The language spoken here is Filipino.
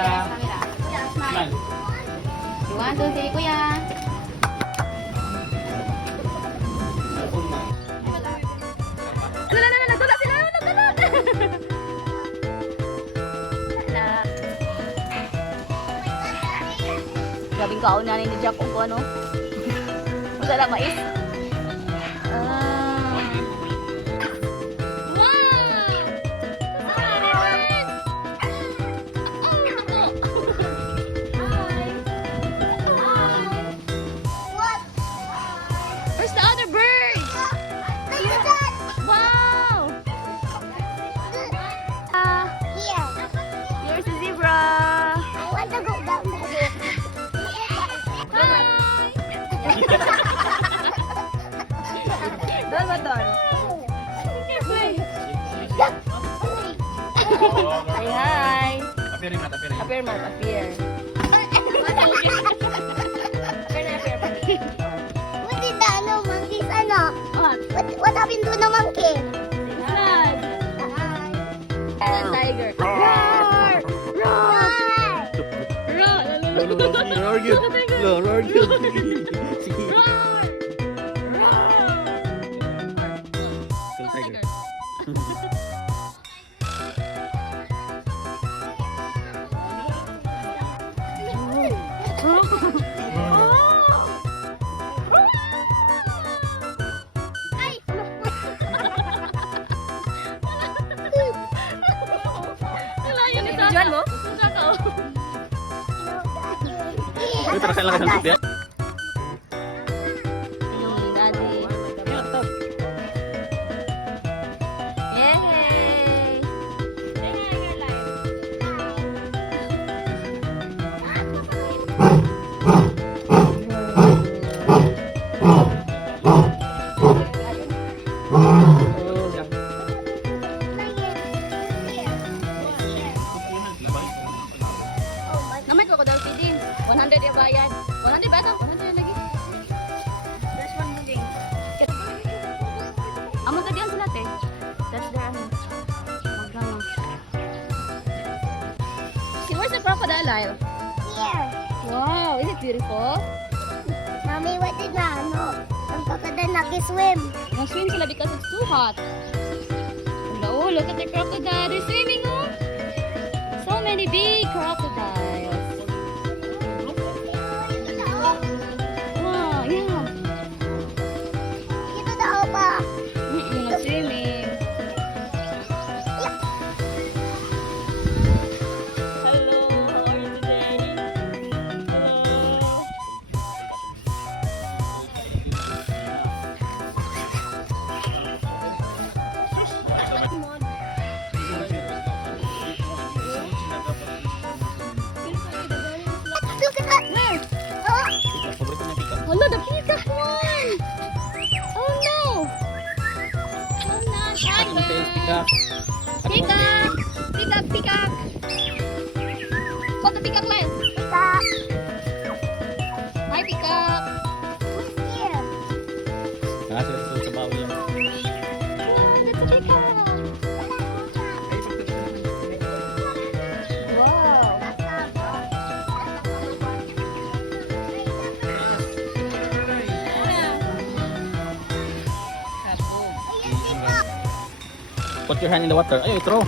Kuya. Kuya, smile. Smile. 1, 2, 3, kuya. Nagtulak sila. Nagtulak. Grabing kauna ni Jack kung ano. Masala mais. Where's the other bird? Wow! Here's the zebra. Doon ba doon? Say hi. Appear mat, appear. Appear, Mark. Appear. What happened to the monkey? And tiger. Roar! Roar! Roar good. Roar good. Tiger. Juan mo? Uy, para saan lang ka ng tubig? Yung daddy. Yay! Namay crocodile feeding. 100 yung bayad. 100 ba ito? 100 lagi. There's one moving. Among ka diyan sila, te. That's their ano. Magkano. See, where's the crocodile aisle? Here. Wow, is it beautiful? Mommy, what did na ano? Ang crocodile nag-swim. Nag-swim sila because it's too hot. Hello, look at the crocodile. They're swimming, oh. So many big crocodiles. Wow, yeah. Dito daw pa. Nag-swimming. Hello, how are you today? Hello. Look at that. Where? Oh, Paborito niya tika. Hello, the peacock one! Oh no! Oh no, Ang tail tika. Peacock! Peacock, peacock! Oh, the peacock line! peacock. Hi, peacock! Who's here? Ah, sila sa bawi yan. Wow, that's a peacock! Wow! Put your hand in the water. Ay, throw.